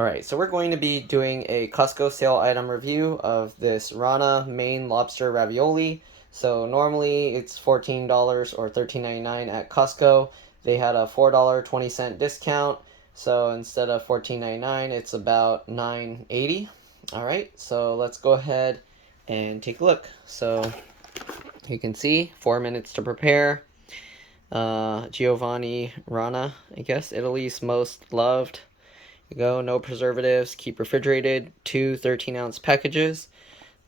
Alright, so we're going to be doing a Costco sale item review of this Rana Maine Lobster Ravioli. So normally it's $14 or $13.99 at Costco. They had a $4.20 discount, so instead of $14.99 it's about $9.80. Alright, so let's go ahead and take a look. So you can see 4 minutes to prepare. Giovanni Rana, I guess, Italy's most loved. Go, no preservatives, keep refrigerated, 2 13-ounce packages,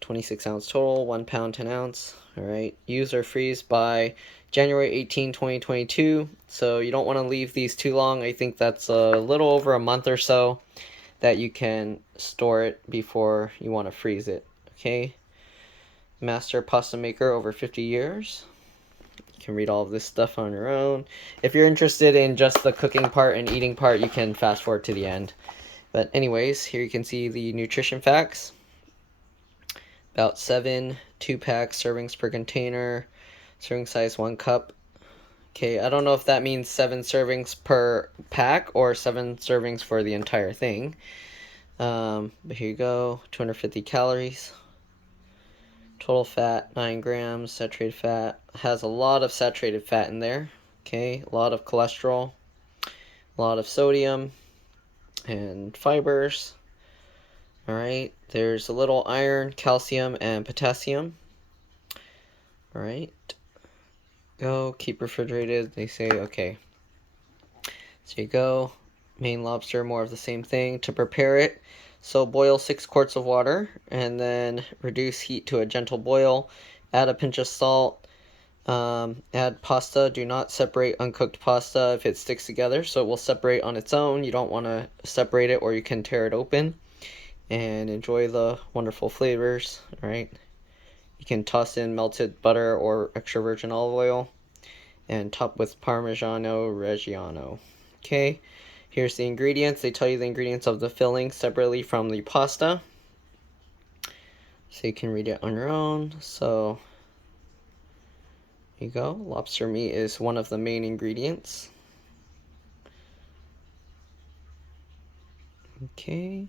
26-ounce total, 1 pound 10 ounce. Alright, use or freeze by January 18, 2022. So you don't want to leave these too long. I think that's a little over a month or so that you can store it before you want to freeze it. Okay, master pasta maker over 50 years. You can read all of this stuff on your own. If you're interested in just the cooking part and eating part, you can fast forward to the end. But anyways, here you can see the nutrition facts. About 7 2-pack servings per container. Serving size 1 cup. Okay, I don't know if that means 7 servings per pack or 7 servings for the entire thing. But here you go, 250 calories. Total fat, 9 grams. Saturated fat, has a lot of saturated fat in there. Okay, a lot of cholesterol, a lot of sodium and fibers. Alright, there's a little iron, calcium, and potassium. Alright, go, keep refrigerated, they say. Okay, so you go, Maine lobster, more of the same thing. To prepare it, so boil 6 quarts of water and then reduce heat to a gentle boil. Add a pinch of salt. Add pasta. Do not separate uncooked pasta if it sticks together, so it will separate on its own. You don't want to separate it or you can tear it open. And enjoy the wonderful flavors. Alright, you can toss in melted butter or extra virgin olive oil and top with Parmigiano Reggiano. Okay, here's the ingredients. They tell you the ingredients of the filling separately from the pasta, so you can read it on your own. So here you go. Lobster meat is one of the main ingredients. Okay, you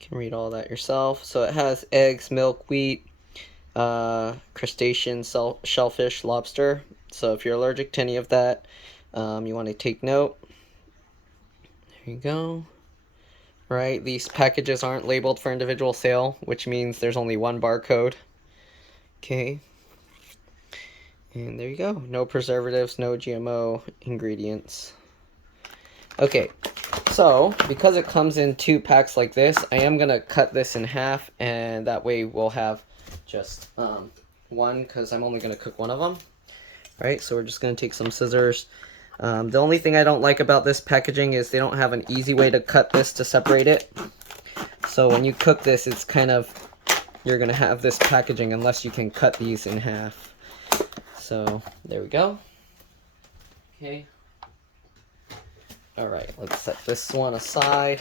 can read all that yourself. So it has eggs, milk, wheat, crustacean, shellfish, lobster. So if you're allergic to any of that, you want to take note. There you go. Right, these packages aren't labeled for individual sale, which means there's only one barcode. Okay, and there you go. No preservatives, no GMO ingredients. Okay, so because it comes in 2 packs like this, I am gonna cut this in half, and that way we'll have just one, because I'm only gonna cook one of them. Alright, so we're just gonna take some scissors. The only thing I don't like about this packaging is they don't have an easy way to cut this to separate it. So when you cook this, it's kind of, you're gonna have this packaging unless you can cut these in half. So there we go. Okay. Alright, let's set this one aside.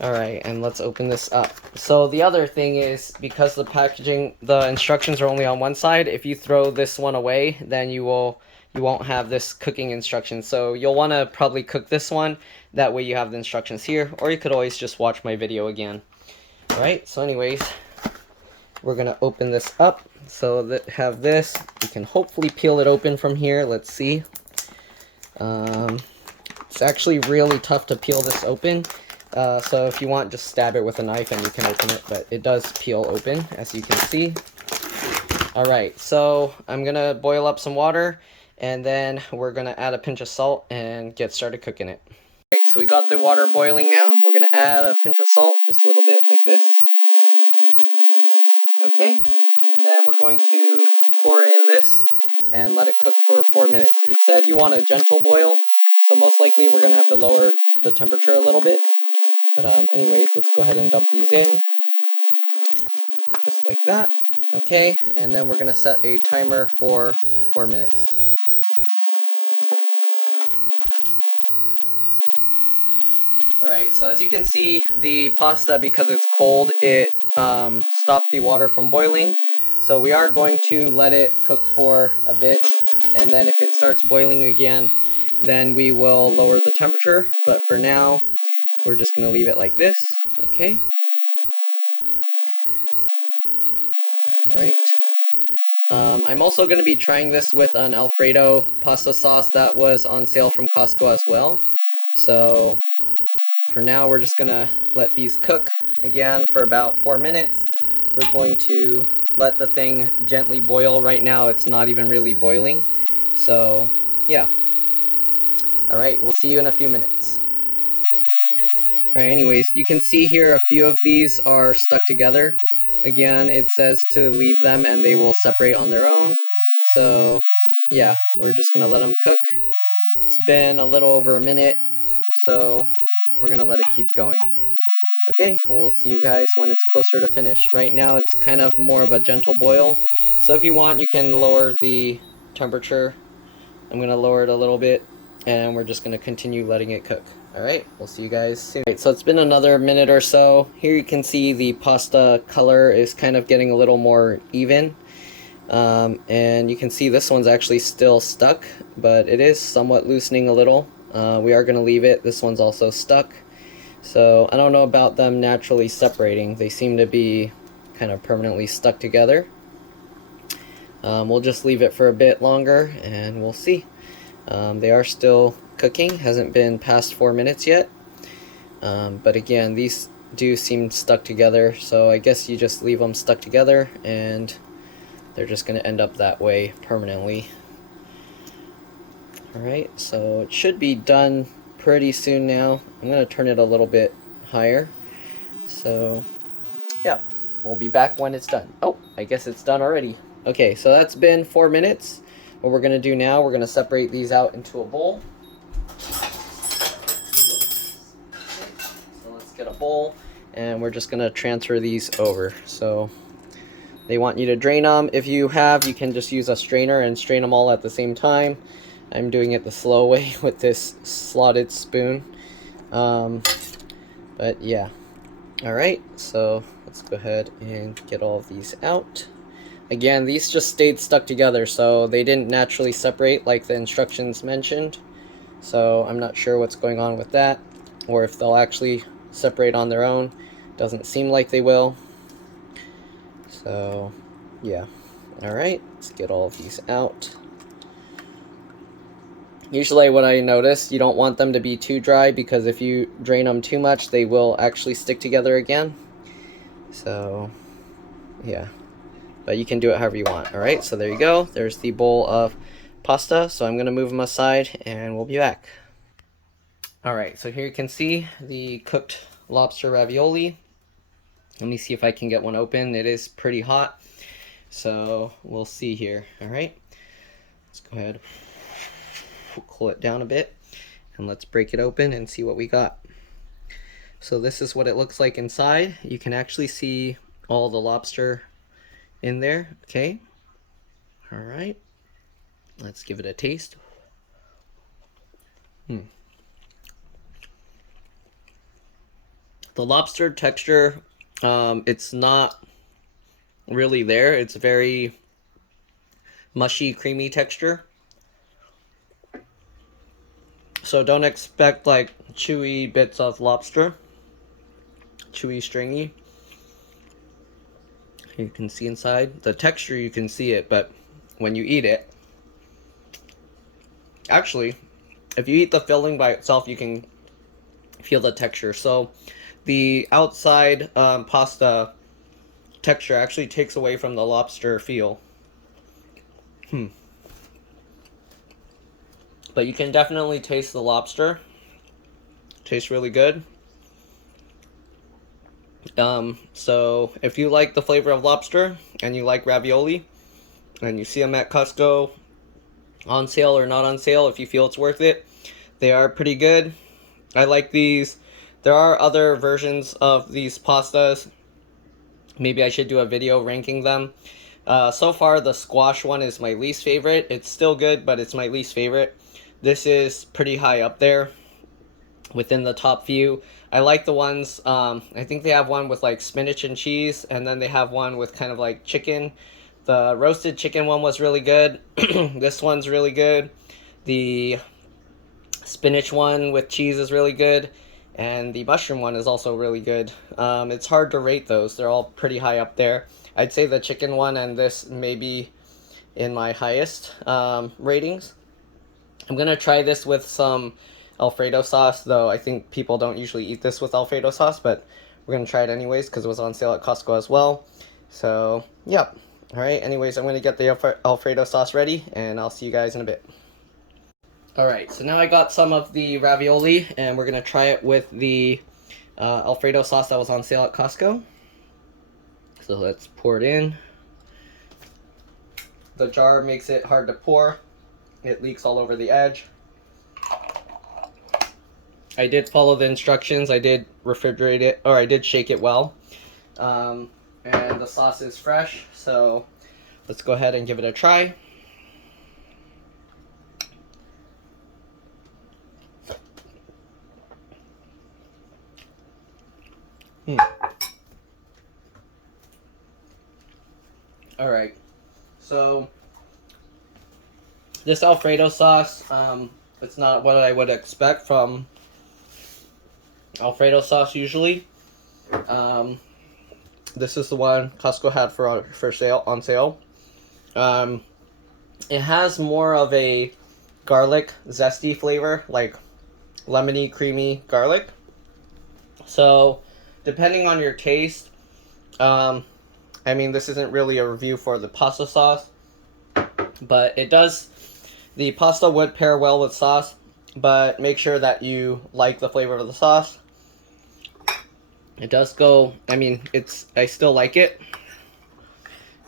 Alright, and let's open this up. So the other thing is, because the packaging, the instructions are only on one side, if you throw this one away, then you won't have this cooking instructions. So you'll want to probably cook this one, that way you have the instructions here, or you could always just watch my video again. Alright, so anyways, we're going to open this up. So that have this, you can hopefully peel it open from here. Let's see. It's actually really tough to peel this open. So if you want, just stab it with a knife and you can open it, but it does peel open, as you can see. Alright, so I'm going to boil up some water, and then we're going to add a pinch of salt and get started cooking it. Alright, so we got the water boiling now. We're going to add a pinch of salt, just a little bit, like this. Okay, and then we're going to pour in this and let it cook for 4 minutes. It said you want a gentle boil, so most likely we're going to have to lower the temperature a little bit. But anyways, let's go ahead and dump these in. Just like that. Okay, and then we're going to set a timer for 4 minutes. Alright, so as you can see, the pasta, because it's cold, it stopped the water from boiling. So we are going to let it cook for a bit, and then if it starts boiling again, then we will lower the temperature. But for now, we're just going to leave it like this. Okay. All right. I'm also going to be trying this with an Alfredo pasta sauce that was on sale from Costco as well. So for now, we're just going to let these cook again for about 4 minutes. We're going to let the thing gently boil. Right now, it's not even really boiling. So yeah. All right, we'll see you in a few minutes. All right, anyways, you can see here a few of these are stuck together. Again, it says to leave them and they will separate on their own. So yeah, we're just gonna let them cook. It's been a little over a minute, so we're gonna let it keep going. Okay, we'll see you guys when it's closer to finish. Right now it's kind of more of a gentle boil, so if you want you can lower the temperature. I'm gonna lower it a little bit and we're just gonna continue letting it cook. Alright, we'll see you guys soon. So it's been another minute or so. Here you can see the pasta color is kind of getting a little more even. And you can see this one's actually still stuck, but it is somewhat loosening a little. We are going to leave it. This one's also stuck. So I don't know about them naturally separating. They seem to be kind of permanently stuck together. We'll just leave it for a bit longer and we'll see. They are still cooking, hasn't been past 4 minutes yet, but again, these do seem stuck together, so I guess you just leave them stuck together and they're just going to end up that way permanently. Alright, so it should be done pretty soon now. I'm going to turn it a little bit higher, so yeah, we'll be back when it's done. Oh, I guess it's done already. Okay, so that's been 4 minutes. What we're going to do now, we're going to separate these out into a bowl. So let's get a bowl, and we're just going to transfer these over. So they want you to drain them. If you have, you can just use a strainer and strain them all at the same time. I'm doing it the slow way with this slotted spoon. But yeah. Alright, so let's go ahead and get all of these out. Again, these just stayed stuck together, so they didn't naturally separate like the instructions mentioned. So I'm not sure what's going on with that, or if they'll actually separate on their own. Doesn't seem like they will. So yeah. Alright, let's get all of these out. Usually what I notice, you don't want them to be too dry, because if you drain them too much, they will actually stick together again. So yeah. But you can do it however you want. Alright, so there you go. There's the bowl of pasta. So I'm going to move them aside and we'll be back. Alright, so here you can see the cooked lobster ravioli. Let me see if I can get one open. It is pretty hot. So we'll see here. Alright, let's go ahead, cool it down a bit, and let's break it open and see what we got. So this is what it looks like inside. You can actually see all the lobster in there. Okay, all right, let's give it a taste. The lobster texture, it's not really there. It's very mushy, creamy texture, so don't expect like chewy bits of lobster, chewy, stringy. You can see inside the texture, you can see it, but when you eat it, actually, if you eat the filling by itself, you can feel the texture. So the outside pasta texture actually takes away from the lobster feel. But you can definitely taste the lobster. Tastes really good. So if you like the flavor of lobster and you like ravioli and you see them at Costco on sale or not on sale, if you feel it's worth it, they are pretty good. I like these. There are other versions of these pastas. Maybe I should do a video ranking them. So far the squash one is my least favorite. It's still good, but it's my least favorite. This is pretty high up there within the top few. I like the ones, I think they have one with like spinach and cheese, and then they have one with kind of like chicken. The roasted chicken one was really good. This one's really good. The spinach one with cheese is really good. And the mushroom one is also really good. It's hard to rate those. They're all pretty high up there. I'd say the chicken one and this may be in my highest ratings. I'm going to try this with some Alfredo sauce, though I think people don't usually eat this with Alfredo sauce, but we're going to try it anyways because it was on sale at Costco as well. So, yep. All right, anyways, I'm going to get the Alfredo sauce ready, and I'll see you guys in a bit. Alright, so now I got some of the ravioli, and we're going to try it with the Alfredo sauce that was on sale at Costco. So let's pour it in. The jar makes it hard to pour. It leaks all over the edge. I did follow the instructions. I did refrigerate it, or I did shake it well. And the sauce is fresh, so let's go ahead and give it a try. Alright, so this Alfredo sauce, it's not what I would expect from Alfredo sauce usually. This is the one Costco had on sale. It has more of a garlic zesty flavor, like lemony, creamy garlic. So, depending on your taste, I mean, this isn't really a review for the pasta sauce, but the pasta would pair well with sauce, but make sure that you like the flavor of the sauce. It does go, I mean, I still like it,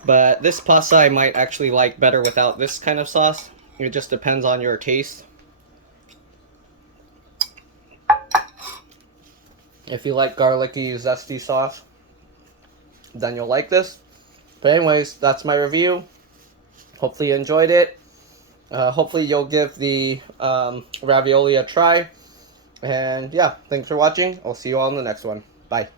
but this pasta I might actually like better without this kind of sauce. It just depends on your taste. If you like garlicky, zesty sauce, then you'll like this. But anyways, that's my review. Hopefully you enjoyed it. Hopefully you'll give the ravioli a try. And yeah, thanks for watching. I'll see you all in the next one. Bye.